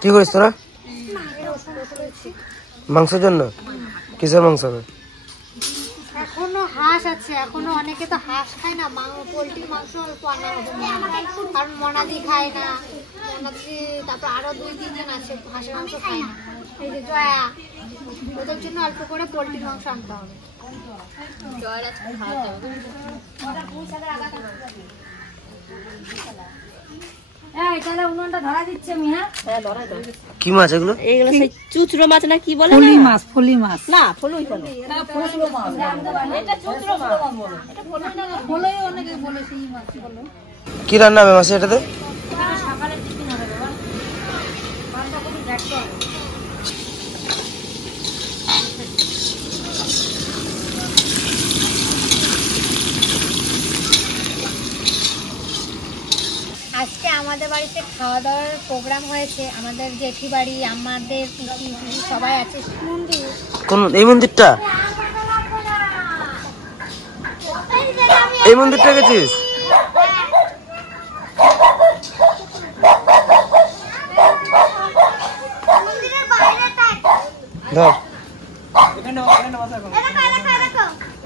কি করিস তোরা? মাংসের জন্য? কিসের মাংস হবে? এখনো হাঁস আছে, এখনো অনেকে তো হাঁস খায় না, পোলট্রির মাংস অল্প আনা হবে, কারণ মনাদি খায় না, মনাদি তারপর আরো 2-3 জন আছে হাঁসের মাংস খায় না, এই যে জয়া, ওদের জন্য অল্প করে পোলট্রির মাংস আনতে হবে। কি মাছ এগুলো? এগুলো সেই চুচড়ো মাছ না কি বলে? ফলি মাছ, ফলি মাছ না, ফলুই বলে। এটা চুচড়ো মাছ। এটা ফলুই না, বলেই অনেকে বলে সেই মাছ বলো। কি রান্না হবে মাছে এটাতে? সকালে টিফিন হবে বাবা, বাঁধাকপি দেখতে হবে। আজকে আমাদের বাড়িতে খাওয়া দাওয়ার প্রোগ্রাম হয়েছে, আমাদের জেঠি বাড়ি, আমাদের পিসি সবাই আছে। মন্দির কোন এই মন্দিরটা? এই মন্দিরটা গেছিস? ধর,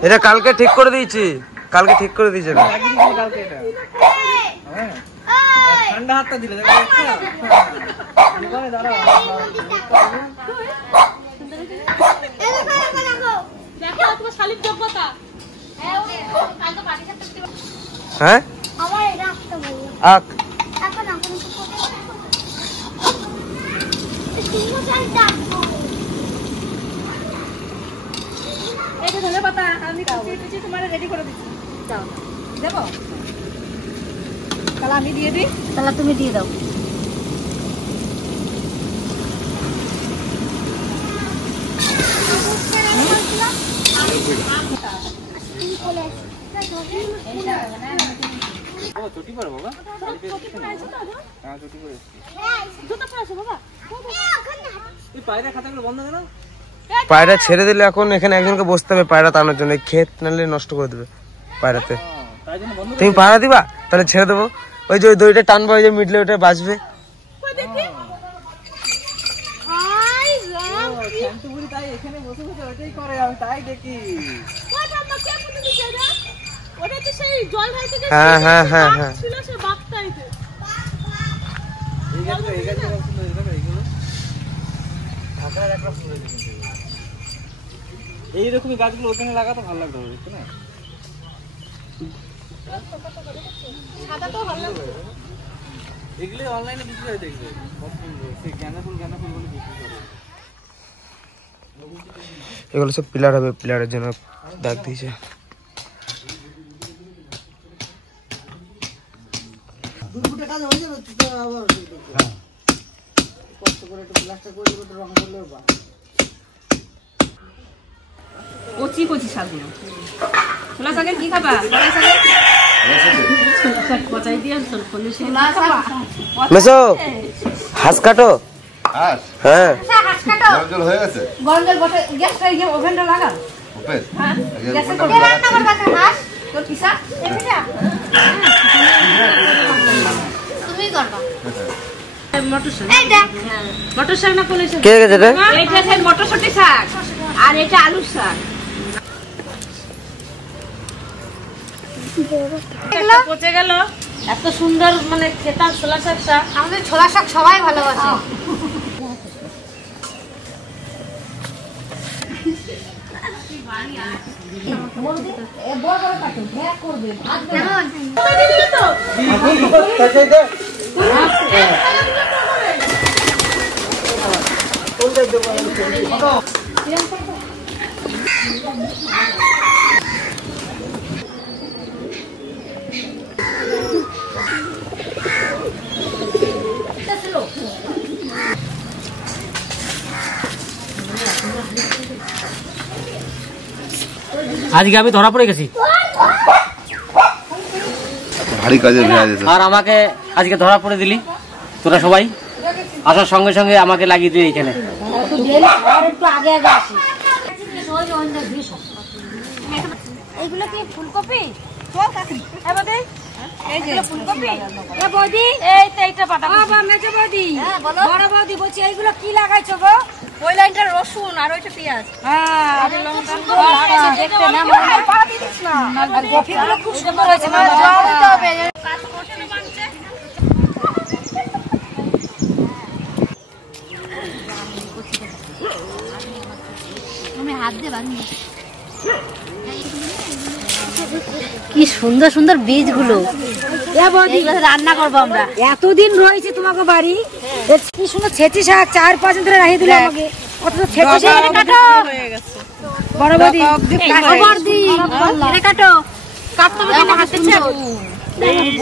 এটা কালকে ঠিক করে দিয়েছি, কালকে ঠিক করে দিয়েছে। ঠান্ডা হাতটা দিলে হ্যাঁ আমি দিয়ে দিই, তাহলে তুমি দিয়ে দাও। পায়রা ছেড়ে দিলে এখন এখানে একজনকে বসতে হবে পায়রা টানার জন্য, ক্ষেত নালে নষ্ট করে দেবে পায়রাতে। তুমি পায়রা দিবা? তাহলে ছেড়ে দেবো, ওই যে ওই দড়িটা টানবো, ওই যে মিডলে ওটা বাজবে। হ্যাঁ হ্যাঁ হ্যাঁ হ্যাঁ, এইরকমই গাছগুলো ওখানে লাগাতে ভালো লাগতো না? এগুলো অনলাইনে বিক্রি হয়, দেখবে গাঁদা ফুল বলে বিক্রি করে। এগুলো সব পিলার হবে, পিলারের জন্য দাগ দিয়েছে। কচি কচি শাকগুলো। ছোলা শাকের কি খাবা? মেসো হাঁস কাটো। হ্যাঁ হয়ে গেছে, গরম জল বসে গ্যাসটা এই ওভেনটা লাগা। ওভেন হ্যাঁ, গ্যাসে করবে রান্না করবা হাঁস তোর কিসা এটা তুমি করবা। মটর শাক, এইটা মটর শাক না কোলে শাক? কে গেছে রে? এইটা হচ্ছে মটরশুঁটি শাক আর এটা আলু শাক। এটা পচে গেল, এত সুন্দর মানে খেতাম ছোলা শাকটা। আমাদের ছোলা শাক সবাই ভালোবাসে। আজকে আমি ধরা পড়ে গেছি আর আমাকে আজকে ধরা পড়ে দিলি তোরা সবাই। আসার সঙ্গে সঙ্গে আমাকে লাগিয়ে দিলি এখানে। এইগুলো কি ফুলকপি? এই যে ফুলকপি এ বৌদি এই তো এইটা পাতা ও বা মেজো বৌদি বড় বৌদি বলছি এইগুলো কি লাগাইছো গো? ওই লাইনটা রসুন আর ওইটা পেঁয়াজ। হ্যাঁ আরে লঙ্কা লাগাইছো দেখতে না মনে পা দিস না আর কফিগুলো খুব সুন্দর হয়েছে মা যাও দিতে হবে কাজ করতে না বানছে তুমি হাত দিয়ে বাঁধনি কি সুন্দর সুন্দর বীজগুলো রান্না করবো আমরা। এতদিন রয়েছে তোমাকে বাড়ি কি সুন্দর ছেঁচি শাক 4-5 দিন ধরে রাখি দিল আমাকে কত ছেঁচি শাক কাটো বড় বৌদি বড়দি এটা কাটো কাটতে হবে কেন হাতে ছেড়ে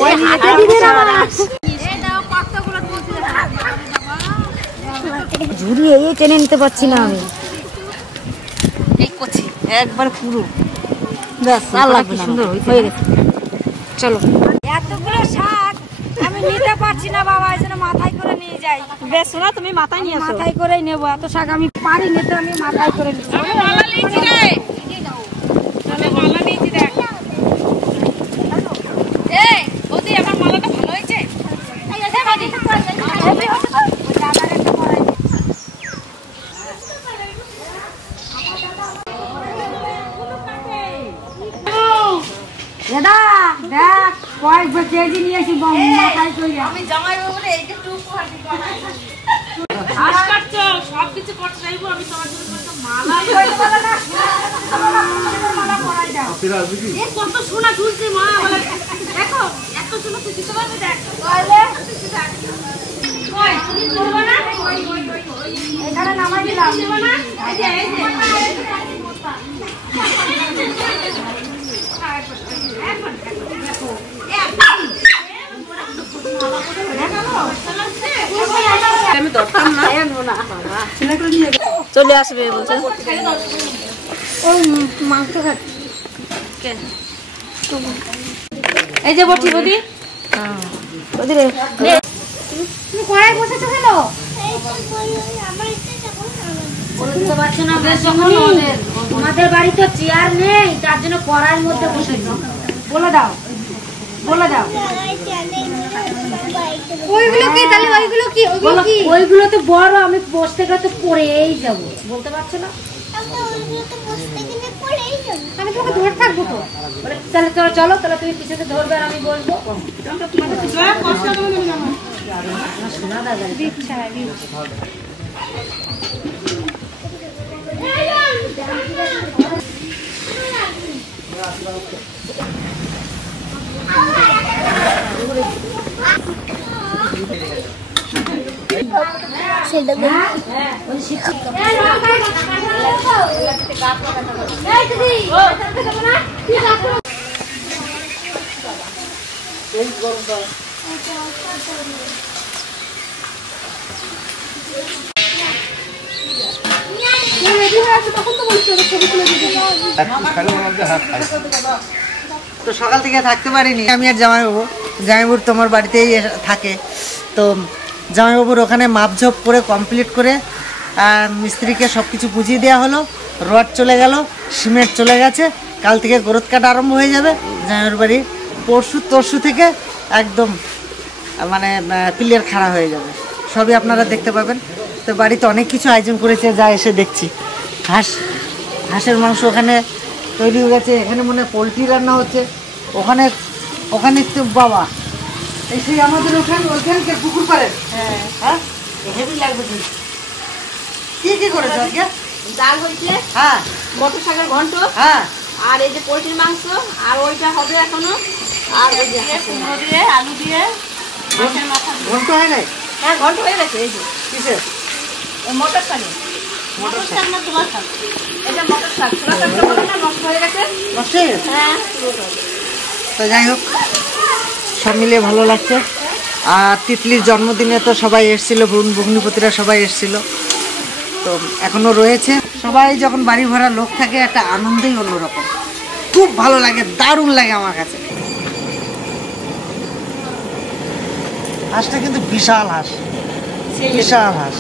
ওই হাতে দিবে না এই দাও কতগুলো তুলতে ঝুড়ি এই টেনে নিতে পারছি না আমি এই করছি একবার পুরো ব্যাস আর লাগবে না হয়ে গেছে চলো এতগুলো শাক আমি নিতে পারছি না বাবা এজন্য মাথায় করে নিয়ে যাই বেশ শোনা তুমি মাথায় নিয়ে আসো মাথায় করেই নেব এত শাক আমি পারি নিতে আমি মাথায় করে নিই আমি মালা নিয়েছি রে আমি মালা নিয়েছি দেখ এই বৌদি আমার মালাটা ভালো হয়েছে এই যে বড়দি হেভি হচ্ছে তো দাদা দেখ কয়েক কেজি নিয়ে এসি মাথায় করে আমি জামাই বাবুরে এইটা টু পার্টি আজ কাটছো সব কিছু করতে চাইবো আমি তোমার জন্য একটা মালা মালা পরাই দাও এ কত সোনা ঝুলছে মা বলে দেখো এত সোনা তুই দিতে পারবি দেখ তাহলে কই তুমি করবে না এখানে নামাই দিলাম করবে না এই যে আমি ধরতাম না চলে আসবে বলছে ওই মাংস খাচ্ছে এই যে বটি বদি তুমি কড়াই বসেছো কেন বুঝতে পারছো না তোমাদের বাড়িতে চেয়ার নেই তার জন্য কড়াইয়ের মধ্যে বসেছি বলে দাও ওইগুলো কি তাহলে ওইগুলো কি ওইগুলো কি ওইগুলো তো বড় আমি বসতে গেলে তো পড়েই যাব বলতে পারছো না আমি তোমাকে ধরে থাকবো তো বলে তাহলে চলো তাহলে তুমি পিছনে ধরবে আর আমি বলবো শোনা দাদা তো সকাল থেকে থাকতে পারিনি আমি আর জামাইবাবুর তোমার বাড়িতেই থাকে তো জামাইবাবুর ওখানে মাপঝোপ করে কমপ্লিট করে মিস্ত্রিকে সব কিছু বুঝিয়ে দেওয়া হলো রড চলে গেল সিমেন্ট চলে গেছে কাল থেকে গোরত কাটা আরম্ভ হয়ে যাবে জামাইবাবুর বাড়ি তরশু থেকে একদম মানে ক্লিয়ার খাড়া হয়ে যাবে সবই আপনারা দেখতে পাবেন তো বাড়িতে অনেক কিছু আয়োজন করেছে যা এসে দেখছি হাঁসের মাংস ওখানে তৈরি হয়ে গেছে এখানে মনে হয় পোলট্রি রান্না হচ্ছে ওখানে তো বাবা এই সেই আমাদের ওখানকে পুকুর পাড়ের হ্যাঁ হেভি লাগবে কি করেছো আজকে ডাল হয়েছে হ্যাঁ মটর শাকের ঘন্ট হ্যাঁ আর এই যে পোলট্রির মাংস আর ওইটা হবে এখনো আর ওই যে কুমড়ো দিয়ে আলু দিয়ে মাছের মাথা দিয়ে। ঘন্ট হয় নাই হ্যাঁ ঘন্ট হয়ে গেছে এই যে কিসের মটর শাকে মটর শাক না তোমার শাক এটা মটর শাক ছোলা শাকটা নষ্ট হয়ে গেছে নষ্ট হয়ে গেছে হ্যাঁ তো যাই হোক সব মিলিয়ে ভালো লাগছে আর তিতলির জন্মদিনে তো সবাই এসেছিল ভগ্নিপতিরা সবাই এসেছিল তো এখনো রয়েছে সবাই যখন বাড়ি ভরা লোক থাকে একটা আনন্দই অন্যরকম খুব ভালো লাগে দারুণ লাগে আমার কাছে হাঁসটা কিন্তু বিশাল হাঁস বিশাল হাঁস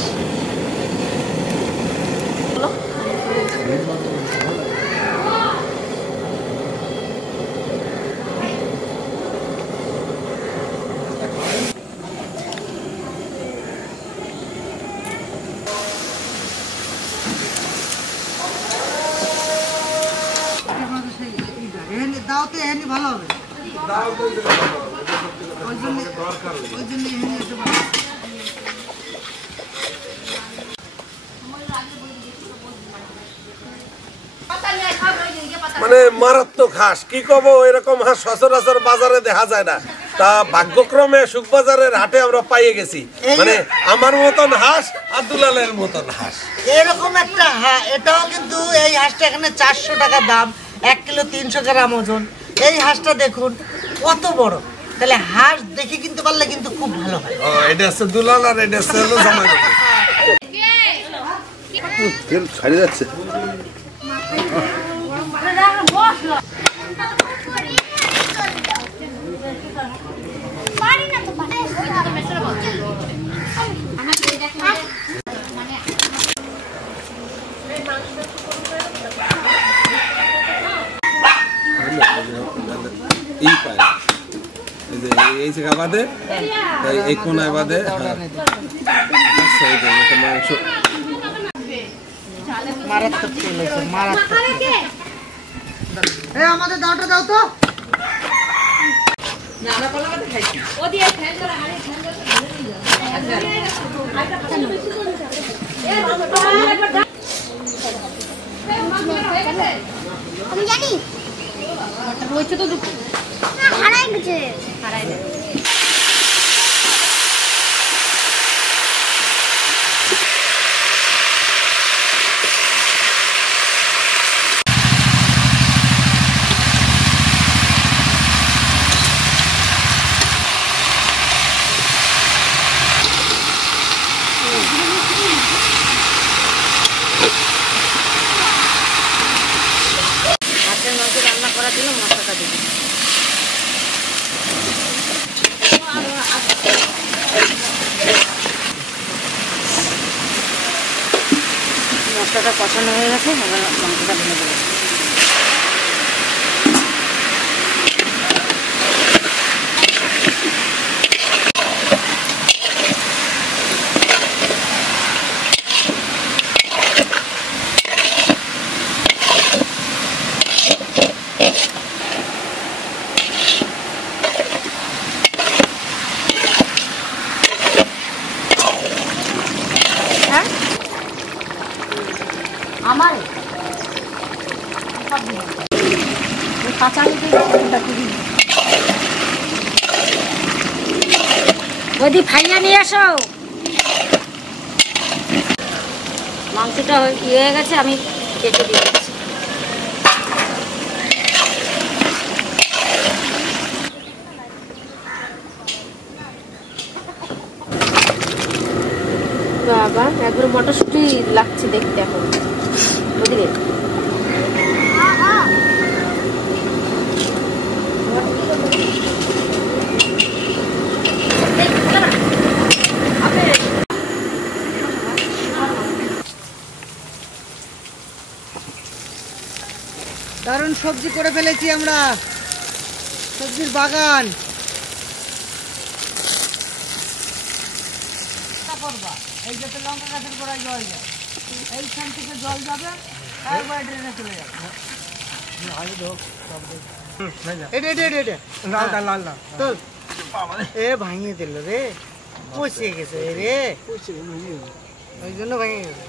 হবে ওই জন্য এখানে এসে বানাচ্ছি। মানে মারাত্মক হাঁস, কি কব, এরকম হাঁস সচরাচর বাজারে দেখা যায় না। তা ভাগ্যক্রমে সুখবাজারের হাটে আমরা পাইয়ে গেছি, মানে আমার মতন হাঁস আর দুলালের মতন হাঁস। এরকম একটা এটাও কিন্তু এই হাঁসটা এখানে 400 টাকা দাম, 1 কিলো 300 গ্রাম ওজন। এই হাঁসটা দেখুন কত বড়, তাহলে হাঁস দেখে কিনতে পারলে কিন্তু খুব ভালো হয়। এটা হচ্ছে দুলাল আর এটা হচ্ছে জামাই বাবু। তেল ছাড়িয়ে যাচ্ছে। এই জায়গা বাদে এই কোনায় বাদে মাংস মারাত্মক তেল হয়েছে, মারাত্মক। আমাদের দাওটা দাও তো। আমি জানি রয়েছে তো দুটো হারাই গেছে, হারাই গেছে। রান্না করার জন্য মশলাটা দিবি। মশলাটা কষানো হয়ে গেছে, এবার মাংসটা ভেঙে দেবো। আমার কাঁচা বৌদি ফাইয়া নিয়ে আসো। মাংসটা হয়ে গেছে, আমি কেটে দিয়ে দিচ্ছি। বাবা একবার মটরশুঁটি লাগছে দেখতে এখন বুঝলি। দারুণ সবজি করে ফেলেছি আমরা, সবজির বাগান। এই যাতে লঙ্কা গাছের গোড়ায় জল যায়, এইখান থেকে জল যাবে একবার ড্রেনে চলে যাবে। এ ভাঙিয়ে দিল রে, পচে গেছে রে, ওই জন্য ভাঙিয়ে গেছে।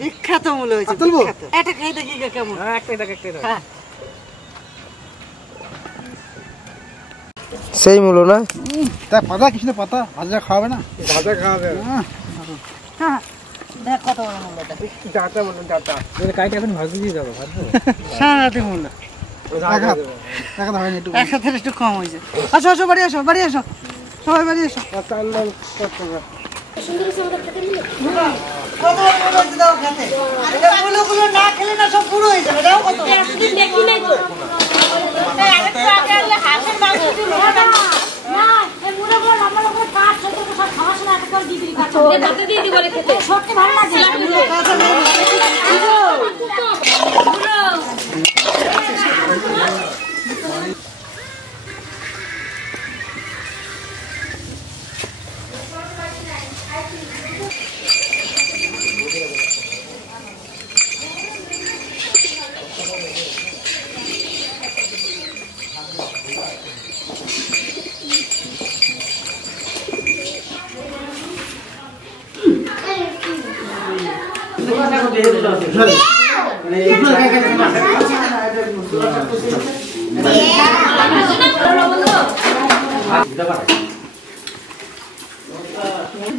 বিখ্যাত মূল হয়েছে, এটা খেয়ে দেখি কেমন। সেই মূল্য না পাতা কিছু না, পাতা ভাজা খাওয়াবে না, ভাজা খাওয়াবে। দেখ কত বড় মূল্যটা, ডাটা মূল্য, ডাটা কাইটা এখন ভাজি দিয়ে যাবো, ভাজবো সারাটি মূল্য। একসাথে একটু কম হয়েছে। আসো আসো, বাড়ি আসো, বাড়ি আসো, সবাই বাড়ি আসো। না খেলে না সব পুরো হয়ে যাবে।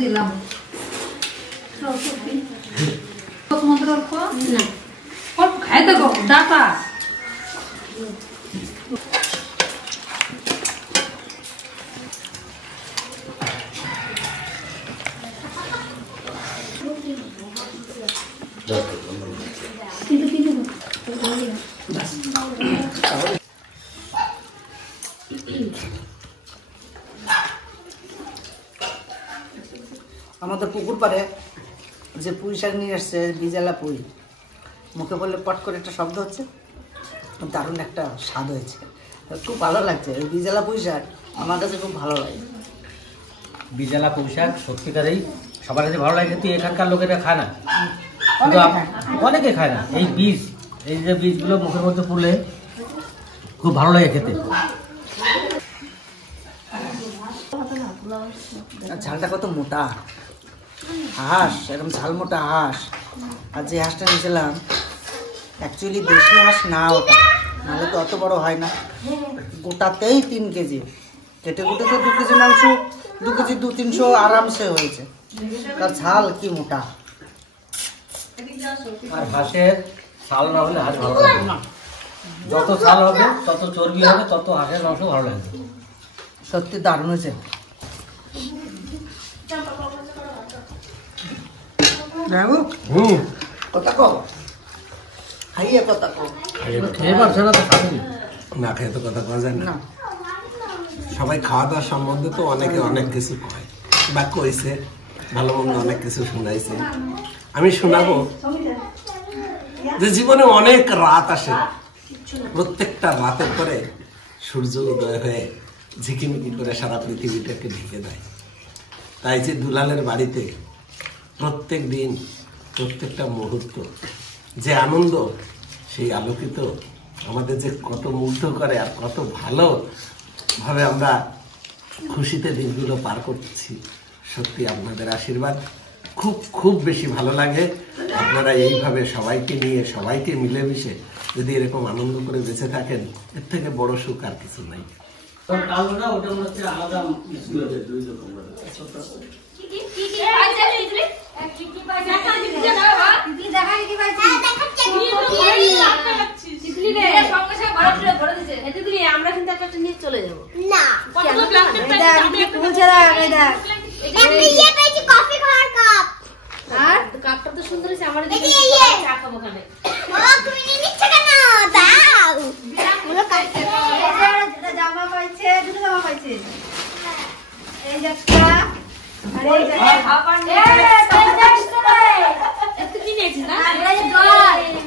দিলাম তোমাদের অল্প না অল্প খাই দেখো ডাটা আমাদের পুকুর পাড়ে যে পুঁই শাক নিয়ে আসছে বিজালা পুঁই, মুখে বললে পট করে একটা শব্দ হচ্ছে, দারুণ একটা স্বাদ হয়েছে, খুব ভালো লাগছে। ওই বিজালা পুঁই শাক আমার কাছে খুব ভালো লাগে। বিজালা পুঁই শাক সত্যিকারেই সবার কাছে ভালো লাগে, কিন্তু এখানকার লোকেরা খায় না, অনেকে খায় না। এই বীজ, এই যে বীজগুলো মুখের মধ্যে পুড়লে খুব ভালো লাগে খেতে। ঝালটা কত মোটা, হাঁস এরকম ঝাল মোটা হাঁস। আর যে হাঁসটা নিয়েছিলাম অ্যাকচুয়ালি দেশি হাঁস না, ওটা নাহলে তো অত বড় হয় না, গোটাতেই 3 কেজি, কেটে কুটে তো 2 কেজি মাংস, 2 কেজি 200-300 আরামসে হয়েছে। তার ঝাল কি মোটা। আর হাঁসের ছাল না হলে হাঁস ভালো লাগে না, যত ছাল হবে তত চর্বি হবে, তত হাঁসের মাংস ভালো লাগবে। সত্যি দারুণ হয়েছে। কথা কও, খাইয়ে কথা কও। খেয়ে পারছে না তো খাবেনি। না খেয়ে তো কথা কওয়া যায় না। সবাই খাওয়া দাওয়ার সম্বন্ধে তো অনেকে অনেক কিছু কয় বা কইছে, ভালো মন্দ অনেক কিছু শোনাইছে। আমি শোনাবো যে জীবনে অনেক রাত আসে, প্রত্যেকটা রাতের পরে সূর্য উদয় হয়ে ঝিকিমিকি করে সারা পৃথিবীটাকে ঢেকে দেয়। তাই যে দুলালের বাড়িতে প্রত্যেক দিন, প্রত্যেকটা মুহূর্ত যে আনন্দ, সেই আলোকিত আমাদের যে কত মুগ্ধ করে, আর কত ভালোভাবে আমরা খুশিতে দিনগুলো পার করছি। সত্যি আপনাদের আশীর্বাদ খুব খুব বেশি ভালো লাগে। আপনারা এইভাবে সবাইকে নিয়ে, সবাইকে মিলেমিশে যদি এরকম আনন্দ করে বেঁচে থাকেন, এর থেকে বড় সুখ আর কিছু নাই। আমরা কিন্তু একটা নিয়ে চলে যাবো না, কফি খাওয়ার কাপ, আর কাপটা তো সুন্দর হয়েছে। আমার চা খাবো ওখানে। তুমি নিচ্ছে কেন? দাও। জামা পাইছে, দুটো জামা পাইছে, এই যে একটা, আর এই যে খাবার নিয়ে এত কি নিয়েছি না, আমরা যে জল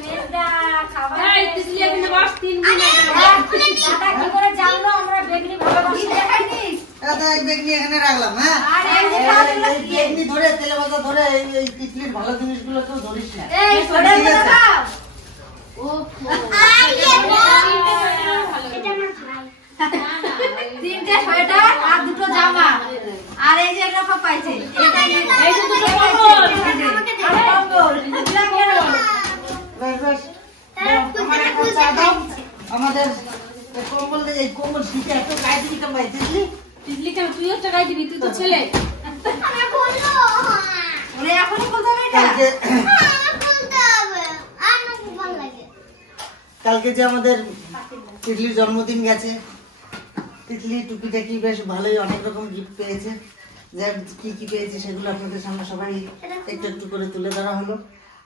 মেজদা খাবার এই তিতলিয়া কিন্তু বাস 3 দিন দাদা কি করে জানলো আমরা বেগনি ভালোবাসি দেখাইনি। দাদা এই বেগনি এখানে রাখলাম। হ্যাঁ, আর এই যে খাওয়া বেগনি ধরে তেলে ভাজা ধরে এই তিতলির ভালো জিনিসগুলো তো ধরিস না। এই ছোড়ে দাও। ও আইয়ে ভালো, এটা আমার ভাই। 3টে সোয়েটার আর 2টো জামা, আর এই যে একটা পাইছে, এটা এই যে 2টো কম্বল, আমাকে দে কম্বল, এটা কেন? বেশ আমাদের কম্বল, এই কম্বল শীতে এত গায়ে দিবি কেন ভাই? তিতলি কেন তুইও টাকাই দিবি? তুই তো ছেলে। আমি বললো ওরে এখনই বলতে হবে এটা, বলতে হবে, আমার খুব ভালো লাগে। কালকে যে আমাদের তিতলির জন্মদিন গেছে, তিতলি টুকিটাকি বেশ ভালোই অনেক রকম গিফট পেয়েছে। যে কি কি পেয়েছে সেগুলো আপনাদের সামনে সবাই একটু একটু করে তুলে ধরা হলো।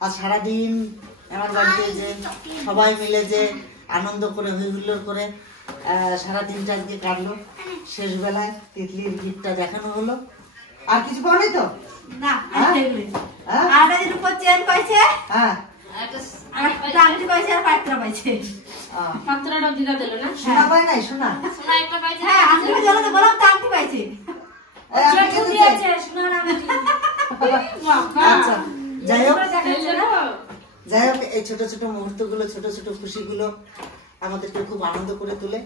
আর সারাদিন আমার বাড়িতে যে সবাই মিলে যে আনন্দ করে হই হুল্লোড় করে সারাদিনটা আজকে কাটলো। শেষ বেলায় তিতলির গিফটটা দেখানো হলো। আর কিছু পাওয়া নেই তো? না, হ্যাঁ, আর এই উপর চেন পাইছে, হ্যাঁ, একটা আংটি পাইছে, আর পাত্র পাইছে। পাত্রটা দিদা দিল না? শোনা পাই নাই? শোনা সোনা একটা পাইছে। হ্যাঁ, আংটি দিল তো, বললাম তো আংটি পাইছে। ছুটি আছে সোনার আংটি। আচ্ছা, যাই হোক এই ছোট ছোট মুহূর্তগুলো, ছোট ছোট খুশিগুলো আমাদেরকে খুব আনন্দ করে তোলে।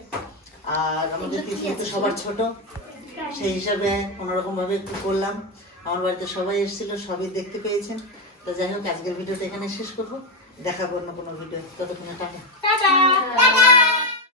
আর আমাদের তিতলি তো সবার ছোট, সেই হিসাবে কোনোরকম ভাবে একটু করলাম। আমার বাড়িতে সবাই এসেছিল, সবই দেখতে পেয়েছেন। তো যাই হোক আজকের ভিডিওটা এখানে শেষ করবো, দেখাবো অন্য কোনো ভিডিও, ততক্ষণে টাটা।